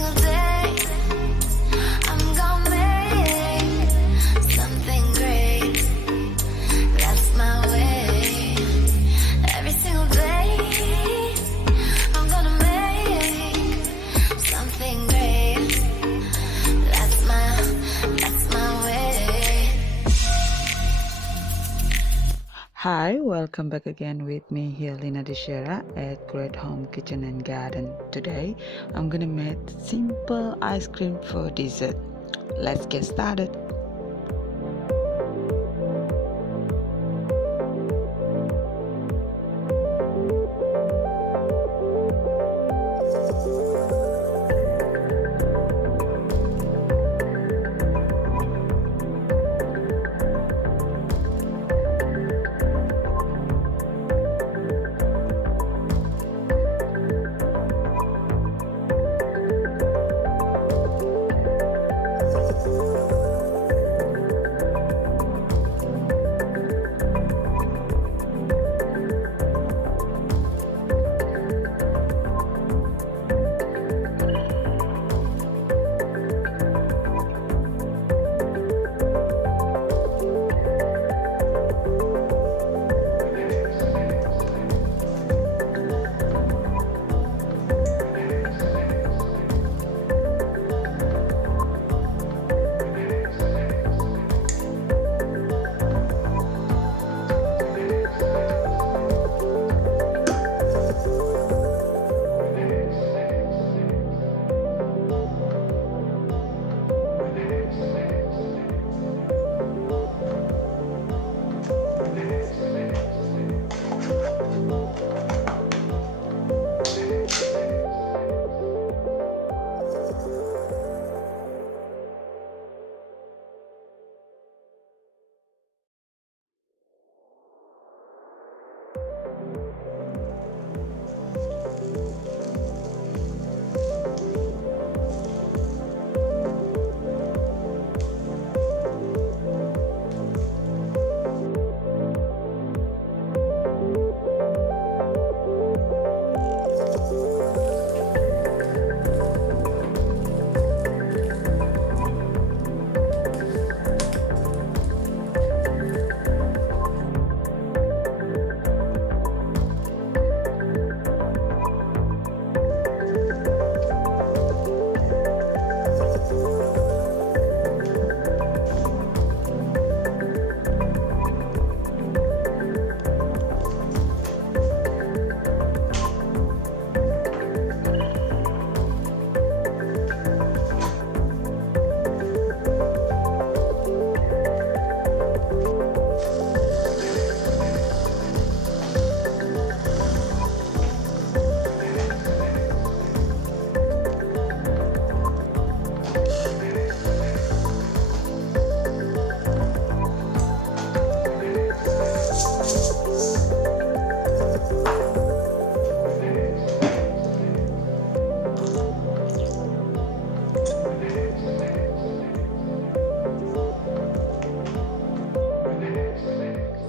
single day I'm gonna make something great. That's my way. Every single day I'm gonna make something great. That's my way. Hi, welcome back again with me here, Lina Dichiera at Great Home Kitchen and Garden. Today I'm gonna make simple ice cream for dessert. Let's get started.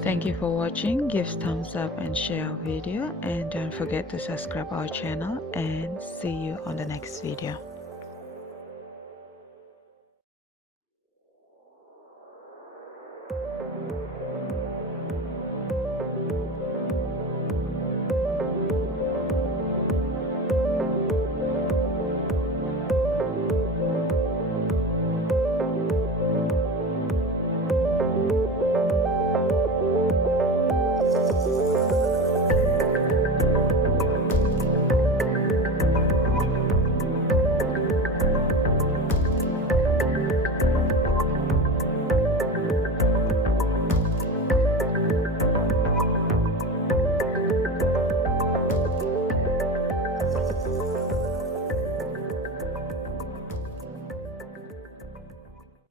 Thank you for watching. Give thumbs up and share our video, and don't forget to subscribe our channel, and see you on the next video.